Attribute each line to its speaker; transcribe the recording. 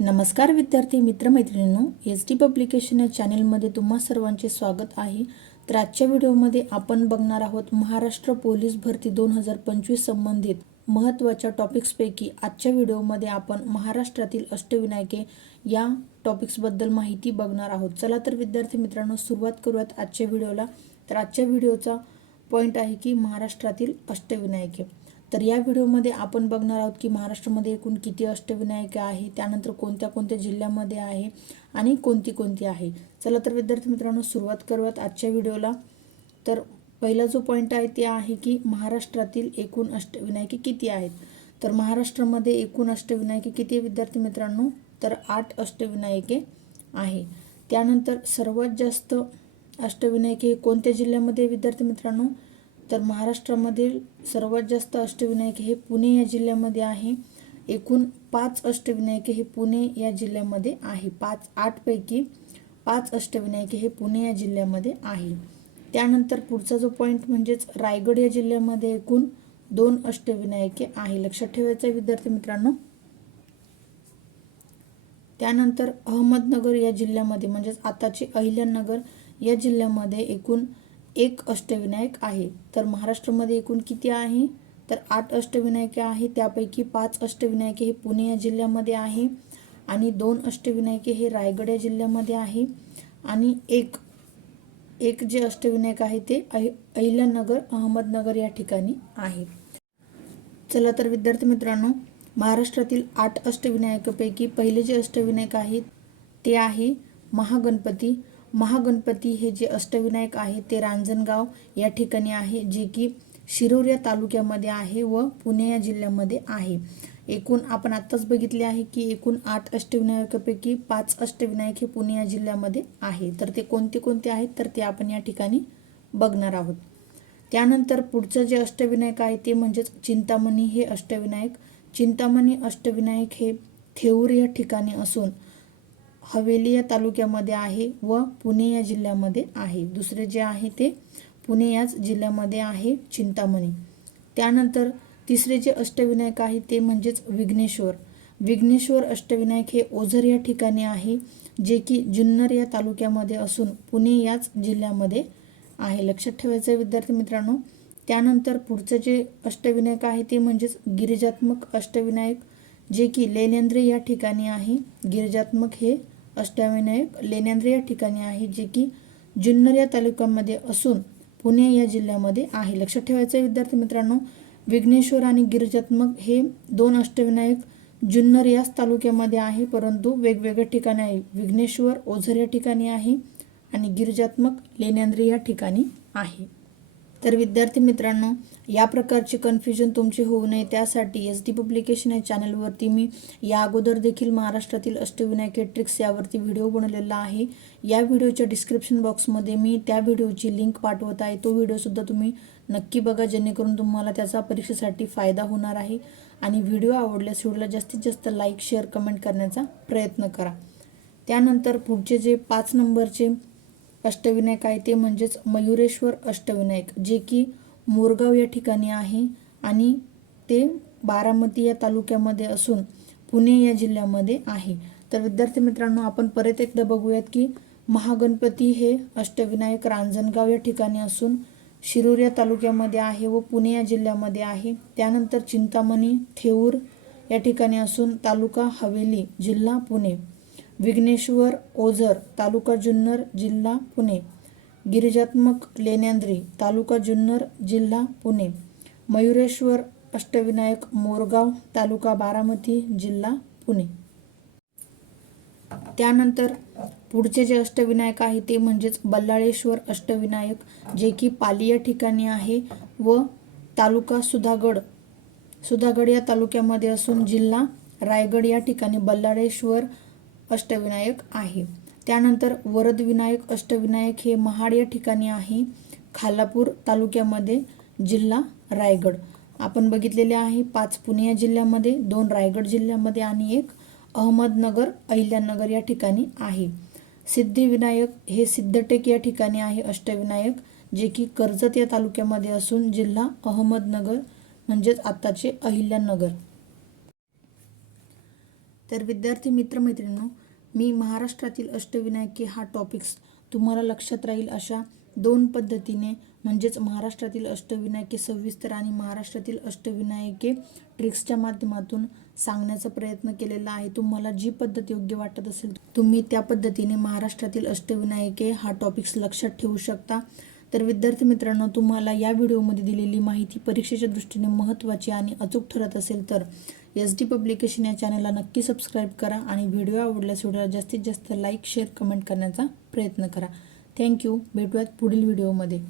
Speaker 1: नमस्कार विद्यार्थी मित्रमैत्रिणींनो S T publication या चॅनेलमध्ये तुम्हा सर्वांचे स्वागत आहे. तर आजच्या व्हिडिओमध्ये आपण बघणार आहोत महाराष्ट्र पोलीस भरती दोन हजार पंचवीस संबंधित महत्त्वाच्या टॉपिक्सपैकी आजच्या व्हिडिओमध्ये आपण महाराष्ट्रातील अष्टविनायके या टॉपिक्सबद्दल माहिती बघणार आहोत. चला तर विद्यार्थी मित्रांनो सुरुवात करूयात आजच्या व्हिडिओला. तर आजच्या व्हिडिओचा पॉईंट आहे की महाराष्ट्रातील अष्टविनायके. तर या व्हिडिओमध्ये आपण बघणार आहोत की महाराष्ट्रामध्ये एकूण किती अष्टविनायक आहे त्यानंतर कोणत्या कोणत्या जिल्ह्यामध्ये आहे आणि कोणती कोणती आहे. चला तर विद्यार्थी मित्रांनो सुरुवात करूयात आजच्या व्हिडिओला. तर पहिला जो पॉईंट आहे ते आहे की महाराष्ट्रातील एकूण अष्टविनायके किती आहेत? तर महाराष्ट्रामध्ये एकूण अष्टविनायके किती विद्यार्थी मित्रांनो? तर आठ अष्टविनायके आहे. त्यानंतर सर्वात जास्त अष्टविनायके कोणत्या जिल्ह्यामध्ये विद्यार्थी मित्रांनो? तर महाराष्ट्रामधील सर्वात जास्त अष्टविनायक हे पुणे या जिल्ह्यामध्ये आहे. एकूण पाच अष्टविनायके हे पुणे या जिल्ह्यामध्ये आहे. पाच आठपैकी पाच अष्टविनायके हे पुणे या जिल्ह्यामध्ये आहे. त्यानंतर पुढचा जो पॉईंट म्हणजेच रायगड या जिल्ह्यामध्ये एकूण दोन अष्टविनायके आहे. लक्षात ठेवायचं विद्यार्थी मित्रांनो. त्यानंतर अहमदनगर या जिल्ह्यामध्ये म्हणजेच आताचे अहिल्यानगर या जिल्ह्यामध्ये एकूण एक अष्टविनायक आहे. तर महाराष्ट्रामध्ये एकूण किती आहे? तर आठ अष्टविनायके आहे त्यापैकी पाच अष्टविनायके हे पुणे या जिल्ह्यामध्ये आहे आणि दोन अष्टविनायके हे रायगड या जिल्ह्यामध्ये आहे. आणि एक एक जे अष्टविनायक आहे ते अहि अहिल्यानगर अहमदनगर या ठिकाणी आहे. चला तर विद्यार्थी मित्रांनो महाराष्ट्रातील आठ अष्टविनायकापैकी पहिले जे अष्टविनायक आहेत ते आहे महागणपती महागणपती हे जे अष्टविनायक आहे ते रांजणगाव या ठिकाणी आहे जे की शिरोर या तालुक्यामध्ये आहे व पुणे या जिल्ह्यामध्ये आहे. एकूण आपण आत्ताच बघितले आहे की एकूण आठ अष्टविनायकापैकी पाच अष्टविनायक हे पुणे या जिल्ह्यामध्ये आहे. तर ते कोणते कोणते आहेत? तर ते आपण या ठिकाणी बघणार आहोत. त्यानंतर पुढचं जे अष्टविनायक आहे ते म्हणजेच चिंतामणी हे अष्टविनायक. चिंतामणी अष्टविनायक हे थेऊर या ठिकाणी असून हवेली या तालुक्यामध्ये आहे व पुणे या जिल्ह्यामध्ये आहे. दुसरे जे आहे ते पुणे याच जिल्ह्यामध्ये आहे चिंतामणी. त्यानंतर तिसरे जे अष्टविनायक आहे ते म्हणजेच विघ्नेश्वर. विघ्नेश्वर अष्टविनायक हे ओझर या ठिकाणी आहे जे की जुन्नर या तालुक्यामध्ये असून पुणे याच जिल्ह्यामध्ये आहे. लक्षात ठेवायचं आहे विद्यार्थी मित्रांनो त्यानंतर पुढचं जे अष्टविनायक आहे ते म्हणजेच गिरिजात्मक अष्टविनायक जे की लेनेंद्रे या ठिकाणी आहे. गिरिजात्मक हे अष्टविनायक लेण्यांद्र या ठिकाणी आहे जे की जुन्नर या तालुक्यामध्ये असून पुणे या जिल्ह्यामध्ये आहे. लक्षात ठेवायचं विद्यार्थी मित्रांनो विघ्नेश्वर आणि गिरिजात्मक हे दोन अष्टविनायक जुन्नर याच तालुक्यामध्ये आहे परंतु वेगवेगळ्या ठिकाणी आहे. विघ्नेश्वर ओझर या ठिकाणी आहे आणि गिरिजात्मक लेनेंद्रे या ठिकाणी आहे. तर विद्यार्थी मित्रांनो या प्रकारचे कन्फ्युजन तुमचे होऊ नये. त्यासाठी एस डी पब्लिकेशन या चॅनलवरती मी या अगोदर देखील महाराष्ट्रातील अष्टविनायके ट्रिक्स यावरती व्हिडिओ बनवलेला आहे. या व्हिडिओच्या डिस्क्रिप्शन बॉक्समध्ये मी त्या व्हिडिओची लिंक पाठवत आहे. तो व्हिडिओसुद्धा तुम्ही नक्की बघा जेणेकरून तुम्हाला त्याचा परीक्षेसाठी फायदा होणार आहे. आणि व्हिडिओ आवडल्यास व्हिडिओला जास्तीत जास्त लाईक शेअर कमेंट करण्याचा प्रयत्न करा. त्यानंतर पुढचे जे पाच नंबरचे अष्टविनायक आहे. ते म्हणजेच मयुरेश्वर अष्टविनायक जे की मोरगाव या ठिकाणी आहे आणि ते बारामती या तालुक्यामध्ये असून पुणे या जिल्ह्यामध्ये आहे. तर विद्यार्थी मित्रांनो आपण परत एकदा बघूयात की महागणपती हे अष्टविनायक रांजणगाव या ठिकाणी असून शिरूर या तालुक्यामध्ये आहे व पुणे या जिल्ह्यामध्ये आहे. त्यानंतर चिंतामणी थेऊर या ठिकाणी असून तालुका हवेली जिल्हा पुणे. विघ्नेश्वर ओझर तालुका जुन्नर जिल्हा पुणे. गिरिजात्मक लेण्यांद्री तालुका जुन्नर जिल्हा पुणे. मयुरेश्वर अष्टविनायक मोरगाव तालुका बारामती जिल्हा पुणे. त्यानंतर पुढचे जे अष्टविनायक आहे ते म्हणजेच बल्लाळेश्वर अष्टविनायक जे की पाली या ठिकाणी आहे व तालुका सुधागड. सुधागड या तालुक्यामध्ये असून जिल्हा रायगड या ठिकाणी बल्लाळेश्वर अष्टविनायक आहे. त्यानंतर वरदविनायक अष्टविनायक हे महाड या ठिकाणी आहे. खालापूर तालुक्यामध्ये जिल्हा रायगड. आपण बघितलेले आहे पाच पुणे या जिल्ह्यामध्ये दोन रायगड जिल्ह्यामध्ये आणि एक अहमदनगर अहिल्यानगर या ठिकाणी आहे. सिद्धिविनायक हे सिद्धटेक या ठिकाणी आहे अष्टविनायक जे की कर्जत या तालुक्यामध्ये असून जिल्हा अहमदनगर म्हणजेच आत्ताचे अहिल्यानगर. तर विद्यार्थी मित्रमैत्रिणींनो मी महाराष्ट्रातील अष्टविनायके हा टॉपिक्स तुम्हाला लक्षात राहील अशा दोन पद्धतीने म्हणजेच महाराष्ट्रातील अष्टविनायके सविस्तर आणि महाराष्ट्रातील अष्टविनायके ट्रिक्सच्या माध्यमातून सांगण्याचा प्रयत्न केलेला आहे. तुम्हाला जी पद्धत योग्य वाटत असेल तुम्ही त्या पद्धतीने महाराष्ट्रातील अष्टविनायके हा टॉपिक्स लक्षात ठेवू शकता. तर विद्यार्थी मित्रांनो तुम्हाला या व्हिडिओमध्ये दिलेली माहिती परीक्षेच्या दृष्टीने महत्त्वाची आणि अचूक ठरत असेल तर एस डी पब्लिकेशन या चॅनलला नक्की सबस्क्राईब करा आणि व्हिडिओ आवडल्यास व्हिडिओला जास्तीत जास्त लाईक शेअर कमेंट करण्याचा प्रयत्न करा. थँक्यू. भेटूयात पुढील व्हिडिओमध्ये.